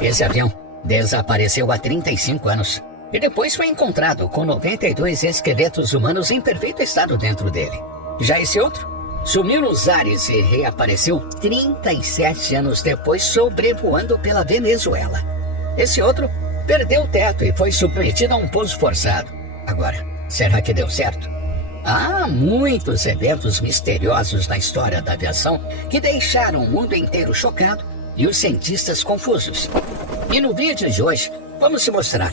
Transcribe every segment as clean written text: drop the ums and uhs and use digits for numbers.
Esse avião desapareceu há 35 anos e depois foi encontrado com 92 esqueletos humanos em perfeito estado dentro dele. Já esse outro sumiu nos ares e reapareceu 37 anos depois sobrevoando pela Venezuela. Esse outro perdeu o teto e foi submetido a um pouso forçado. Agora, será que deu certo? Há muitos eventos misteriosos na história da aviação que deixaram o mundo inteiro chocado e os cientistas confusos. E no vídeo de hoje, vamos te mostrar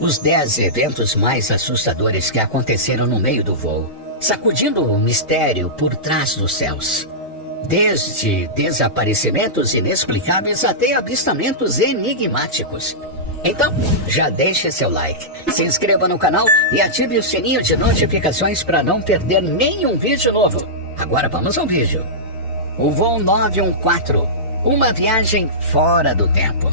os 10 eventos mais assustadores que aconteceram no meio do voo, sacudindo o mistério por trás dos céus. Desde desaparecimentos inexplicáveis até avistamentos enigmáticos. Então, já deixe seu like, se inscreva no canal e ative o sininho de notificações para não perder nenhum vídeo novo. Agora vamos ao vídeo. O voo 914, uma viagem fora do tempo.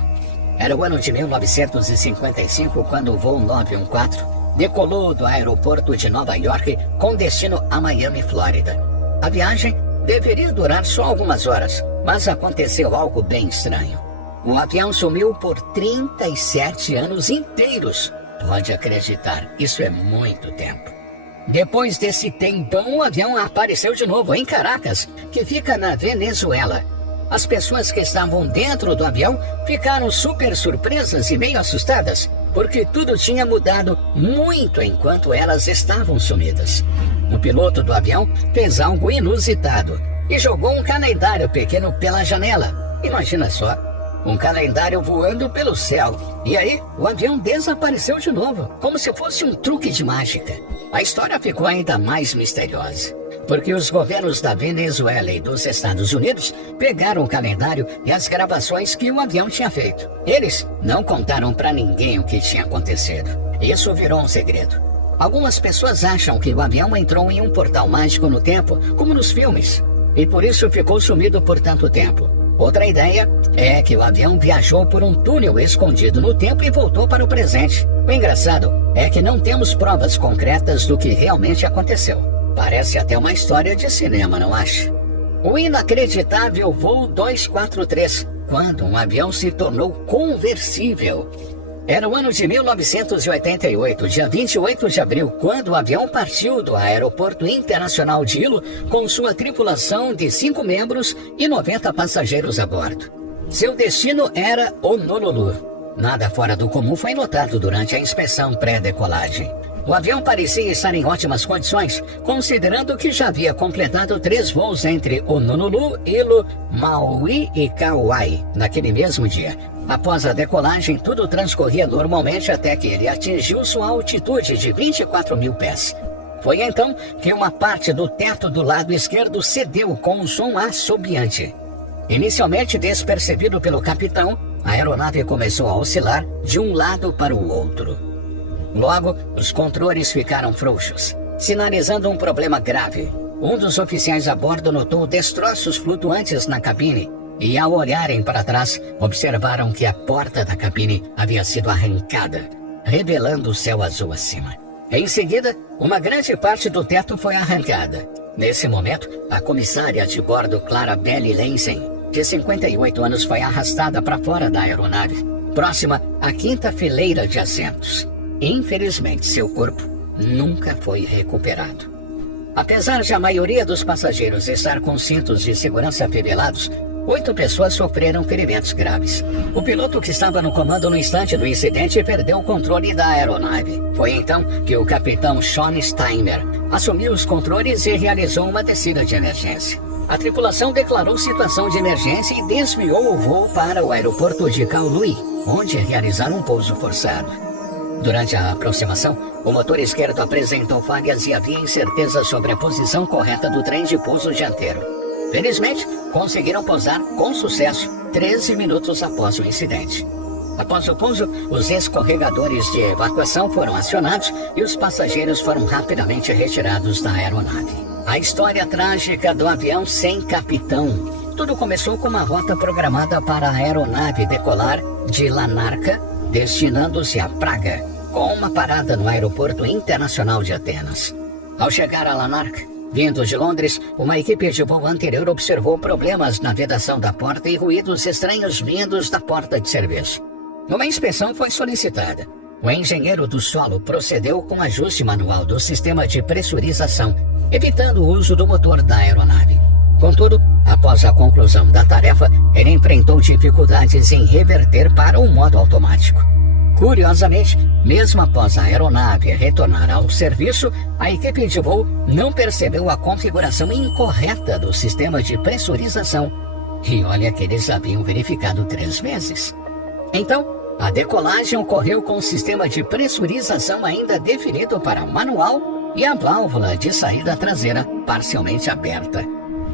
Era o ano de 1955 quando o voo 914 decolou do aeroporto de Nova York com destino a Miami, Flórida. A viagem deveria durar só algumas horas, mas aconteceu algo bem estranho. O avião sumiu por 37 anos inteiros. Pode acreditar, isso é muito tempo. Depois desse tempão, o avião apareceu de novo em Caracas, que fica na Venezuela. As pessoas que estavam dentro do avião ficaram super surpresas e meio assustadas, porque tudo tinha mudado muito enquanto elas estavam sumidas. O piloto do avião fez algo inusitado e jogou um calendário pequeno pela janela. Imagina só, um calendário voando pelo céu. E aí, o avião desapareceu de novo, como se fosse um truque de mágica. A história ficou ainda mais misteriosa, porque os governos da Venezuela e dos Estados Unidos pegaram o calendário e as gravações que o avião tinha feito. Eles não contaram para ninguém o que tinha acontecido. Isso virou um segredo. Algumas pessoas acham que o avião entrou em um portal mágico no tempo, como nos filmes, e por isso ficou sumido por tanto tempo. Outra ideia é que o avião viajou por um túnel escondido no tempo e voltou para o presente. O engraçado é que não temos provas concretas do que realmente aconteceu. Parece até uma história de cinema, não acha? O inacreditável voo 243, quando um avião se tornou conversível. Era o ano de 1988, dia 28 de abril, quando o avião partiu do Aeroporto Internacional de Hilo com sua tripulação de 5 membros e 90 passageiros a bordo. Seu destino era Honolulu. Nada fora do comum foi notado durante a inspeção pré-decolagem. O avião parecia estar em ótimas condições, considerando que já havia completado 3 voos entre Honolulu, Hilo, Maui e Kauai naquele mesmo dia. Após a decolagem, tudo transcorria normalmente até que ele atingiu sua altitude de 24 mil pés. Foi então que uma parte do teto do lado esquerdo cedeu com um som assobiante. Inicialmente despercebido pelo capitão, a aeronave começou a oscilar de um lado para o outro. Logo, os controles ficaram frouxos, sinalizando um problema grave. Um dos oficiais a bordo notou destroços flutuantes na cabine e, ao olharem para trás, observaram que a porta da cabine havia sido arrancada, revelando o céu azul acima. Em seguida, uma grande parte do teto foi arrancada. Nesse momento, a comissária de bordo, Clarabelle Lensen, de 58 anos, foi arrastada para fora da aeronave, próxima à 5ª fileira de assentos. Infelizmente, seu corpo nunca foi recuperado. Apesar de a maioria dos passageiros estar com cintos de segurança afivelados, 8 pessoas sofreram ferimentos graves. O piloto que estava no comando no instante do incidente perdeu o controle da aeronave. Foi então que o capitão Sean Steimer assumiu os controles e realizou uma descida de emergência. A tripulação declarou situação de emergência e desviou o voo para o aeroporto de Kowloon, onde realizaram um pouso forçado. Durante a aproximação, o motor esquerdo apresentou falhas e havia incerteza sobre a posição correta do trem de pouso dianteiro. Felizmente, conseguiram pousar com sucesso 13 minutos após o incidente. Após o pouso, os escorregadores de evacuação foram acionados e os passageiros foram rapidamente retirados da aeronave. A história trágica do avião sem capitão. Tudo começou com uma rota programada para a aeronave decolar de Larnaca, destinando-se a Praga, com uma parada no Aeroporto Internacional de Atenas. Ao chegar a Larnaca, vindo de Londres, uma equipe de voo anterior observou problemas na vedação da porta e ruídos estranhos vindos da porta de serviço. Uma inspeção foi solicitada. O engenheiro do solo procedeu com ajuste manual do sistema de pressurização, evitando o uso do motor da aeronave. Contudo, após a conclusão da tarefa, ele enfrentou dificuldades em reverter para o modo automático. Curiosamente, mesmo após a aeronave retornar ao serviço, a equipe de voo não percebeu a configuração incorreta do sistema de pressurização. E olha que eles haviam verificado 3 vezes. Então, a decolagem ocorreu com o sistema de pressurização ainda definido para manual e a válvula de saída traseira parcialmente aberta.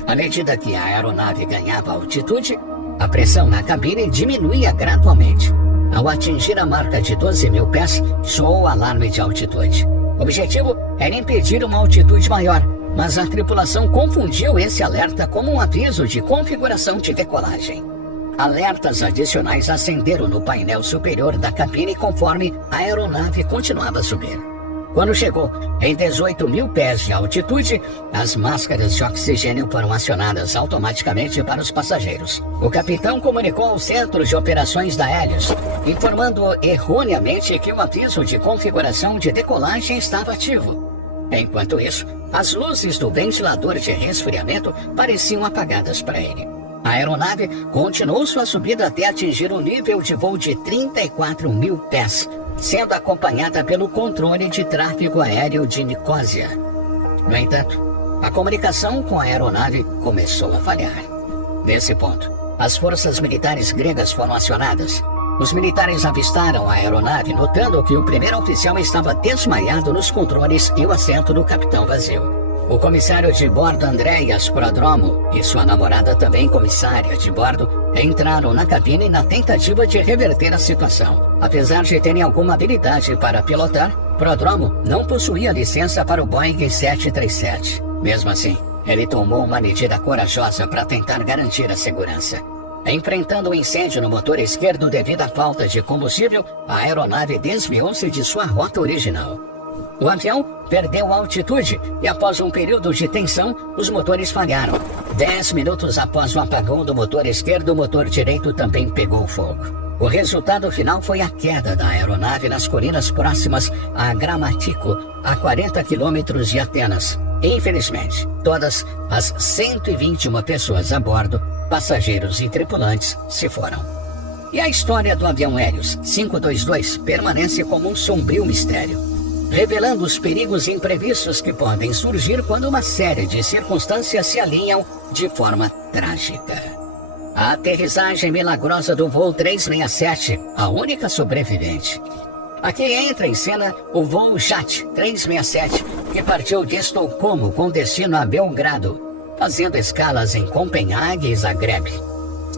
À medida que a aeronave ganhava altitude, a pressão na cabine diminuía gradualmente. Ao atingir a marca de 12.000 pés, soou o alarme de altitude. O objetivo era impedir uma altitude maior, mas a tripulação confundiu esse alerta como um aviso de configuração de decolagem. Alertas adicionais acenderam no painel superior da cabine conforme a aeronave continuava a subir. Quando chegou em 18.000 pés de altitude, as máscaras de oxigênio foram acionadas automaticamente para os passageiros. O capitão comunicou ao centro de operações da Hélios, informando erroneamente que o aviso de configuração de decolagem estava ativo. Enquanto isso, as luzes do ventilador de resfriamento pareciam apagadas para ele. A aeronave continuou sua subida até atingir um nível de voo de 34.000 pés, sendo acompanhada pelo controle de tráfego aéreo de Nicósia. No entanto, a comunicação com a aeronave começou a falhar. Nesse ponto, as forças militares gregas foram acionadas. Os militares avistaram a aeronave, notando que o primeiro oficial estava desmaiado nos controles e o assento do capitão vazio. O comissário de bordo Andreas Prodromo e sua namorada, também comissária de bordo, entraram na cabine na tentativa de reverter a situação. Apesar de terem alguma habilidade para pilotar, Prodromo não possuía licença para o Boeing 737. Mesmo assim, ele tomou uma medida corajosa para tentar garantir a segurança. Enfrentando um incêndio no motor esquerdo devido à falta de combustível, a aeronave desviou-se de sua rota original. O avião perdeu altitude e, após um período de tensão, os motores falharam. 10 minutos após o apagão do motor esquerdo, o motor direito também pegou fogo. O resultado final foi a queda da aeronave nas colinas próximas a Gramático, a 40 quilômetros de Atenas. Infelizmente, todas as 121 pessoas a bordo, passageiros e tripulantes, se foram. E a história do avião Hélios 522 permanece como um sombrio mistério, revelando os perigos imprevistos que podem surgir quando uma série de circunstâncias se alinham de forma trágica. A aterrissagem milagrosa do voo 367, a única sobrevivente. Aqui entra em cena o voo JAT 367, que partiu de Estocolmo com destino a Belgrado, fazendo escalas em Copenhague e Zagreb.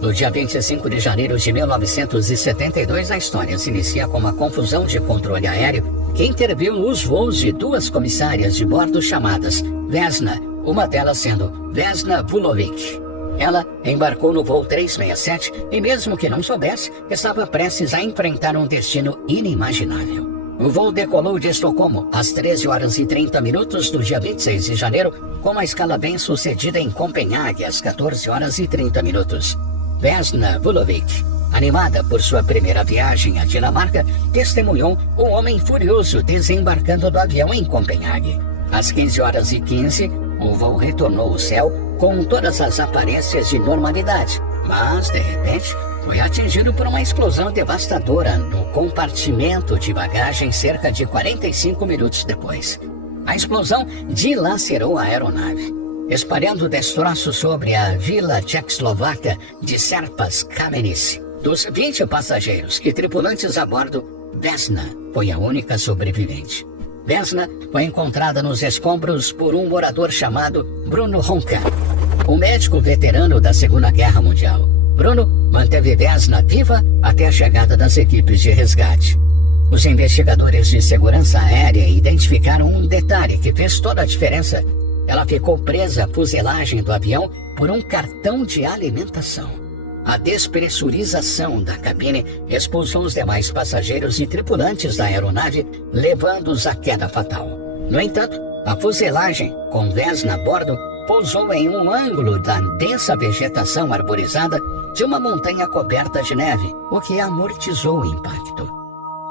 No dia 25 de janeiro de 1972, a história se inicia com uma confusão de controle aéreo que interviu nos voos de 2 comissárias de bordo chamadas Vesna, uma delas sendo Vesna Vulovic. Ela embarcou no voo 367 e, mesmo que não soubesse, estava prestes a enfrentar um destino inimaginável. O voo decolou de Estocolmo às 13h30 do dia 26 de janeiro, com uma escala bem sucedida em Copenhague às 14h30. Vesna Vulovic, animada por sua primeira viagem à Dinamarca, testemunhou um homem furioso desembarcando do avião em Copenhague. Às 15h15, o voo retornou ao céu com todas as aparências de normalidade, mas, de repente, foi atingido por uma explosão devastadora no compartimento de bagagem cerca de 45 minutos depois. A explosão dilacerou a aeronave, espalhando destroços sobre a vila tchecoslovaca de Serpas-Kamenice. Dos 20 passageiros e tripulantes a bordo, Vesna foi a única sobrevivente. Vesna foi encontrada nos escombros por um morador chamado Bruno Ronca, um médico veterano da Segunda Guerra Mundial. Bruno manteve Vesna viva até a chegada das equipes de resgate. Os investigadores de segurança aérea identificaram um detalhe que fez toda a diferença. Ela ficou presa à fuselagem do avião por um cartão de alimentação. A despressurização da cabine expulsou os demais passageiros e tripulantes da aeronave, levando-os à queda fatal. No entanto, a fuselagem, com Vesna a bordo, pousou em um ângulo da densa vegetação arborizada de uma montanha coberta de neve, o que amortizou o impacto.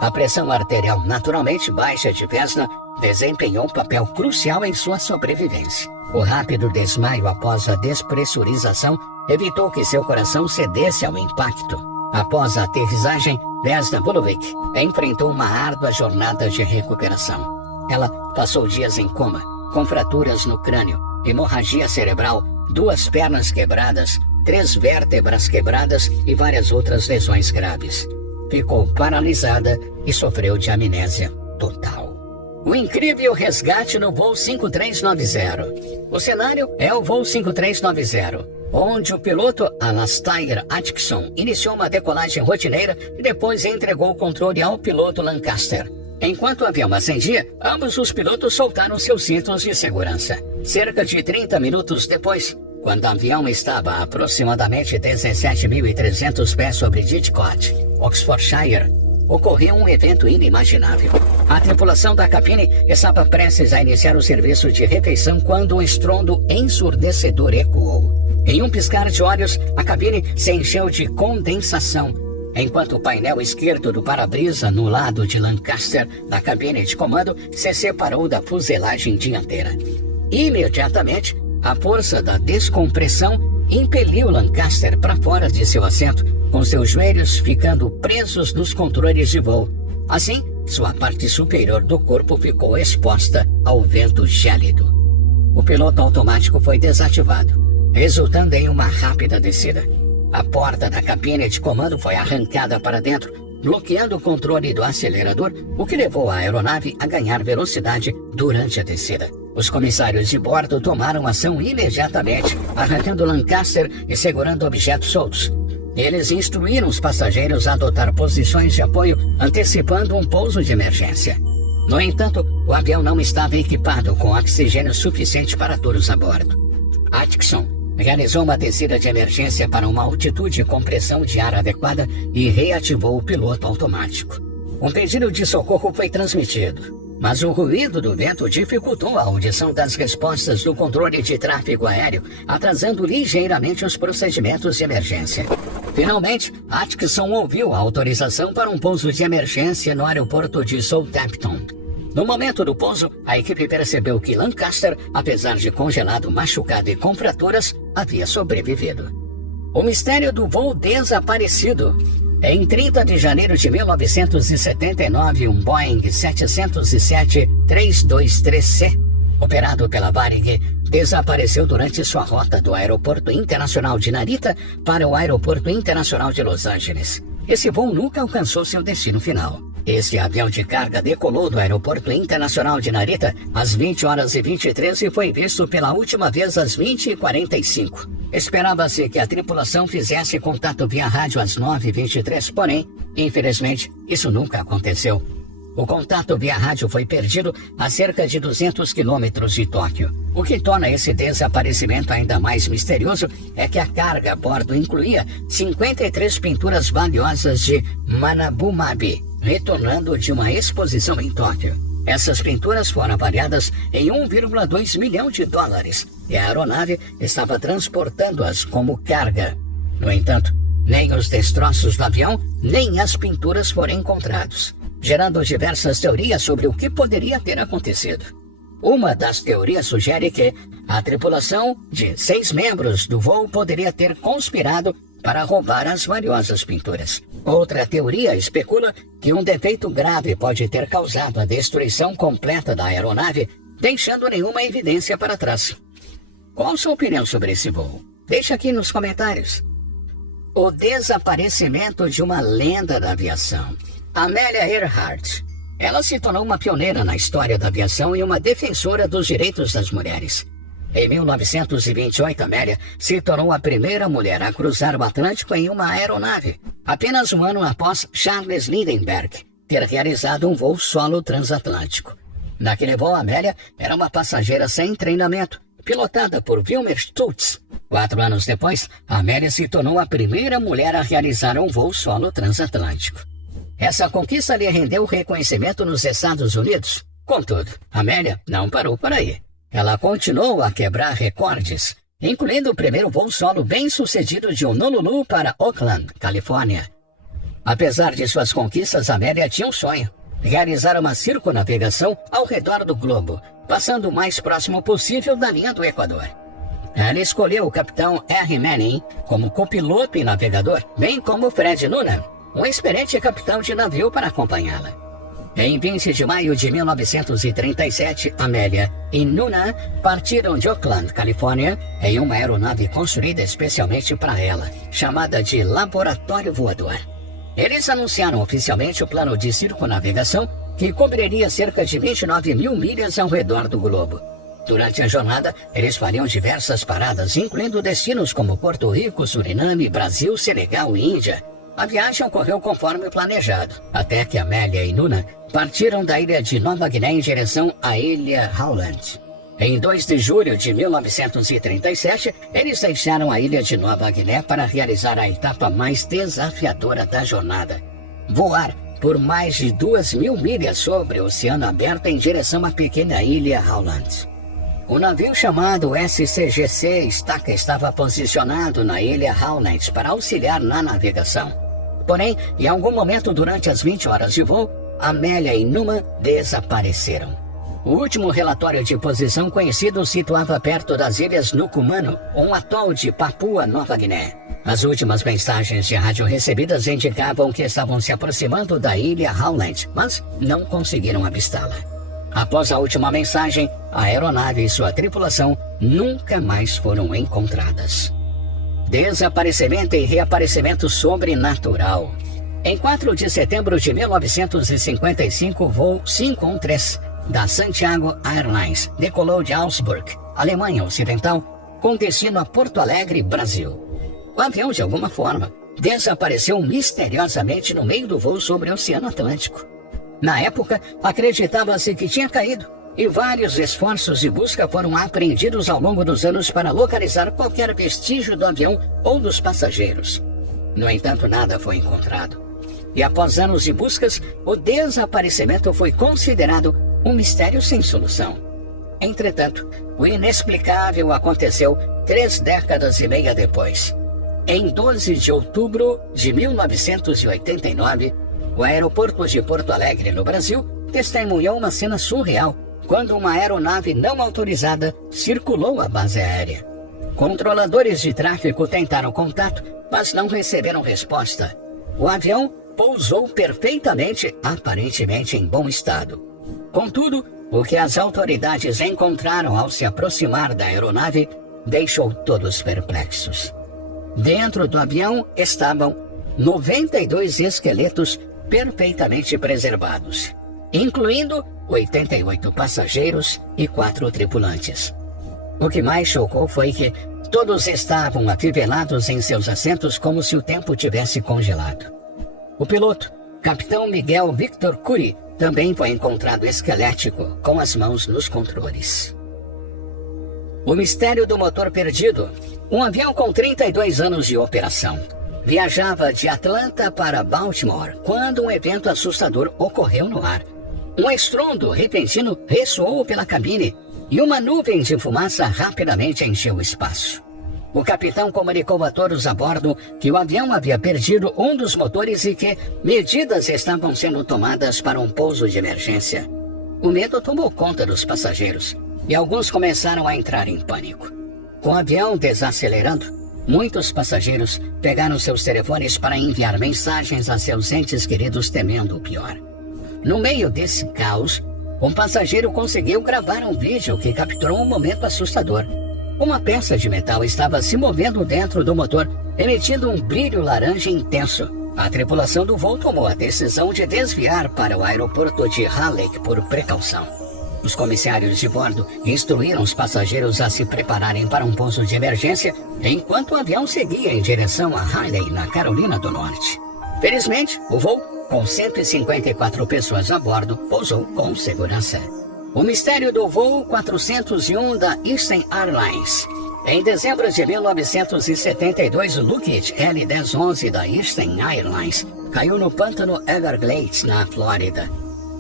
A pressão arterial naturalmente baixa de Vesna desempenhou um papel crucial em sua sobrevivência. O rápido desmaio após a despressurização evitou que seu coração cedesse ao impacto. Após a aterrissagem, Vesna Vulovic enfrentou uma árdua jornada de recuperação. Ela passou dias em coma, com fraturas no crânio, hemorragia cerebral, 2 pernas quebradas, 3 vértebras quebradas e várias outras lesões graves. Ficou paralisada e sofreu de amnésia total. O incrível resgate no voo 5390. O cenário é o voo 5390, onde o piloto Alastair Atkinson iniciou uma decolagem rotineira e depois entregou o controle ao piloto Lancaster. Enquanto o avião acendia, ambos os pilotos soltaram seus cintos de segurança. Cerca de 30 minutos depois, quando o avião estava a aproximadamente 17.300 pés sobre Didcot, Oxfordshire, ocorreu um evento inimaginável. A tripulação da cabine estava prestes a iniciar o serviço de refeição quando um estrondo ensurdecedor ecoou. Em um piscar de olhos, a cabine se encheu de condensação, enquanto o painel esquerdo do para-brisa no lado de Lancaster, da cabine de comando, se separou da fuselagem dianteira. Imediatamente, a força da descompressão impeliu Lancaster para fora de seu assento, com seus joelhos ficando presos nos controles de voo. Assim, sua parte superior do corpo ficou exposta ao vento gélido. O piloto automático foi desativado, resultando em uma rápida descida. A porta da cabine de comando foi arrancada para dentro, bloqueando o controle do acelerador, o que levou a aeronave a ganhar velocidade durante a descida. Os comissários de bordo tomaram ação imediatamente, arrancando Lancaster e segurando objetos soltos. Eles instruíram os passageiros a adotar posições de apoio, antecipando um pouso de emergência. No entanto, o avião não estava equipado com oxigênio suficiente para todos a bordo. Atkinson realizou uma descida de emergência para uma altitude com pressão de ar adequada e reativou o piloto automático. Um pedido de socorro foi transmitido, mas o ruído do vento dificultou a audição das respostas do controle de tráfego aéreo, atrasando ligeiramente os procedimentos de emergência. Finalmente, Atkinson ouviu a autorização para um pouso de emergência no aeroporto de Southampton. No momento do pouso, a equipe percebeu que Lancaster, apesar de congelado, machucado e com fraturas, havia sobrevivido. O mistério do voo desaparecido. Em 30 de janeiro de 1979, um Boeing 707-323C, operado pela Varig, desapareceu durante sua rota do Aeroporto Internacional de Narita para o Aeroporto Internacional de Los Angeles. Esse voo nunca alcançou seu destino final. Esse avião de carga decolou do Aeroporto Internacional de Narita às 20h23 e foi visto pela última vez às 20h45. Esperava-se que a tripulação fizesse contato via rádio às 9h23, porém, infelizmente, isso nunca aconteceu. O contato via rádio foi perdido a cerca de 200 quilômetros de Tóquio. O que torna esse desaparecimento ainda mais misterioso é que a carga a bordo incluía 53 pinturas valiosas de Manabumabi, retornando de uma exposição em Tóquio. Essas pinturas foram avaliadas em 1,2 milhão de dólares e a aeronave estava transportando-as como carga. No entanto, nem os destroços do avião, nem as pinturas foram encontrados, gerando diversas teorias sobre o que poderia ter acontecido. Uma das teorias sugere que a tripulação de 6 membros do voo poderia ter conspirado para roubar as valiosas pinturas. Outra teoria especula que um defeito grave pode ter causado a destruição completa da aeronave, deixando nenhuma evidência para trás. Qual sua opinião sobre esse voo? Deixe aqui nos comentários. O desaparecimento de uma lenda da aviação. Amelia Earhart. Ela se tornou uma pioneira na história da aviação e uma defensora dos direitos das mulheres. Em 1928, Amelia se tornou a primeira mulher a cruzar o Atlântico em uma aeronave, apenas um ano após Charles Lindbergh ter realizado um voo solo transatlântico. Naquele voo, Amelia era uma passageira sem treinamento, pilotada por Wilmer Stutz. 4 anos depois, Amelia se tornou a primeira mulher a realizar um voo solo transatlântico. Essa conquista lhe rendeu reconhecimento nos Estados Unidos. Contudo, Amelia não parou por aí. Ela continuou a quebrar recordes. incluindo o primeiro voo solo bem-sucedido de Honolulu para Oakland, Califórnia. Apesar de suas conquistas, Amélia tinha um sonho: realizar uma circunnavegação ao redor do globo, passando o mais próximo possível da linha do Equador. Ela escolheu o capitão R. Manning como copiloto e navegador, bem como Fred Noonan, um experiente capitão de navio, para acompanhá-la. Em 20 de maio de 1937, Amélia e Noonan partiram de Oakland, Califórnia, em uma aeronave construída especialmente para ela, chamada de Laboratório Voador. Eles anunciaram oficialmente o plano de circunnavegação, que cobriria cerca de 29 mil milhas ao redor do globo. Durante a jornada, eles fariam diversas paradas, incluindo destinos como Porto Rico, Suriname, Brasil, Senegal e Índia. A viagem ocorreu conforme planejado, até que Amélia e Noonan partiram da ilha de Nova Guiné em direção à ilha Howland. Em 2 de julho de 1937, eles deixaram a ilha de Nova Guiné para realizar a etapa mais desafiadora da jornada: voar por mais de 2.000 milhas sobre o oceano aberto em direção à pequena ilha Howland. O navio chamado SCGC Estaca estava posicionado na ilha Howland para auxiliar na navegação. Porém, em algum momento durante as 20 horas de voo, Amélia e Noonan desapareceram. O último relatório de posição conhecido situava perto das ilhas Nucumano, um atol de Papua Nova Guiné. As últimas mensagens de rádio recebidas indicavam que estavam se aproximando da ilha Howland, mas não conseguiram avistá-la. Após a última mensagem, a aeronave e sua tripulação nunca mais foram encontradas. Desaparecimento e reaparecimento sobrenatural. Em 4 de setembro de 1955, o voo 513 da Santiago Airlines decolou de Augsburg, Alemanha Ocidental, com destino a Porto Alegre, Brasil. O avião, de alguma forma, desapareceu misteriosamente no meio do voo sobre o Oceano Atlântico. Na época, acreditava-se que tinha caído, e vários esforços de busca foram apreendidos ao longo dos anos para localizar qualquer vestígio do avião ou dos passageiros. No entanto, nada foi encontrado. E após anos de buscas, o desaparecimento foi considerado um mistério sem solução. Entretanto, o inexplicável aconteceu 3 décadas e meia depois. Em 12 de outubro de 1989, o aeroporto de Porto Alegre, no Brasil, testemunhou uma cena surreal quando uma aeronave não autorizada circulou a base aérea. Controladores de tráfego tentaram contato, mas não receberam resposta. O avião pousou perfeitamente, aparentemente em bom estado. Contudo, o que as autoridades encontraram ao se aproximar da aeronave deixou todos perplexos. Dentro do avião estavam 92 esqueletos perfeitamente preservados, incluindo 88 passageiros e 4 tripulantes. O que mais chocou foi que todos estavam afivelados em seus assentos como se o tempo tivesse congelado. O piloto, capitão Miguel Victor Cury, também foi encontrado esquelético, com as mãos nos controles. O mistério do motor perdido. Um avião com 32 anos de operação viajava de Atlanta para Baltimore quando um evento assustador ocorreu no ar. Um estrondo repentino ressoou pela cabine e uma nuvem de fumaça rapidamente encheu o espaço. O capitão comunicou a todos a bordo que o avião havia perdido um dos motores e que medidas estavam sendo tomadas para um pouso de emergência. O medo tomou conta dos passageiros e alguns começaram a entrar em pânico. Com o avião desacelerando, muitos passageiros pegaram seus telefones para enviar mensagens a seus entes queridos temendo o pior. No meio desse caos, um passageiro conseguiu gravar um vídeo que capturou um momento assustador. Uma peça de metal estava se movendo dentro do motor, emitindo um brilho laranja intenso. A tripulação do voo tomou a decisão de desviar para o aeroporto de Halleck por precaução. Os comissários de bordo instruíram os passageiros a se prepararem para um pouso de emergência, enquanto o avião seguia em direção a Raleigh, na Carolina do Norte. Felizmente, o voo, com 154 pessoas a bordo, pousou com segurança. O mistério do voo 401 da Eastern Airlines. Em dezembro de 1972, o Lockheed L-1011 da Eastern Airlines caiu no pântano Everglades, na Flórida.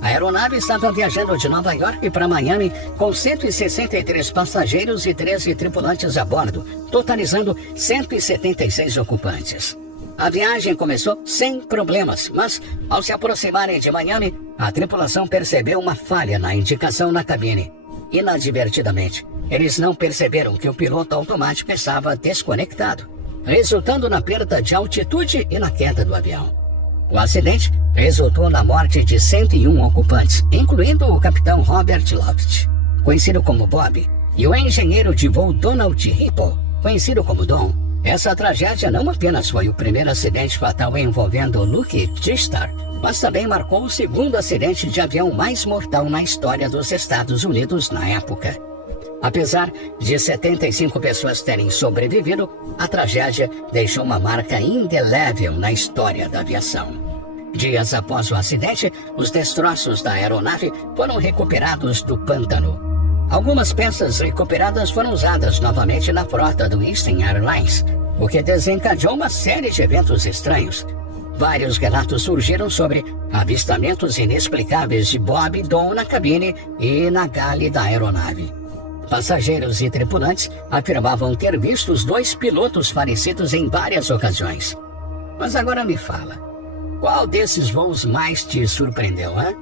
A aeronave estava viajando de Nova York para Miami com 163 passageiros e 13 tripulantes a bordo, totalizando 176 ocupantes. A viagem começou sem problemas, mas, ao se aproximarem de Miami, a tripulação percebeu uma falha na indicação na cabine. Inadvertidamente, eles não perceberam que o piloto automático estava desconectado, resultando na perda de altitude e na queda do avião. O acidente resultou na morte de 101 ocupantes, incluindo o capitão Robert Loft, conhecido como Bob, e o engenheiro de voo Donald Ripple, conhecido como Don. Essa tragédia não apenas foi o primeiro acidente fatal envolvendo Luke Tristar, mas também marcou o segundo acidente de avião mais mortal na história dos Estados Unidos na época. Apesar de 75 pessoas terem sobrevivido, a tragédia deixou uma marca indelével na história da aviação. Dias após o acidente, os destroços da aeronave foram recuperados do pântano. Algumas peças recuperadas foram usadas novamente na frota do Eastern Airlines, o que desencadeou uma série de eventos estranhos. Vários relatos surgiram sobre avistamentos inexplicáveis de Bob e Don na cabine e na galley da aeronave. Passageiros e tripulantes afirmavam ter visto os dois pilotos falecidos em várias ocasiões. Mas agora me fala, qual desses voos mais te surpreendeu, hein?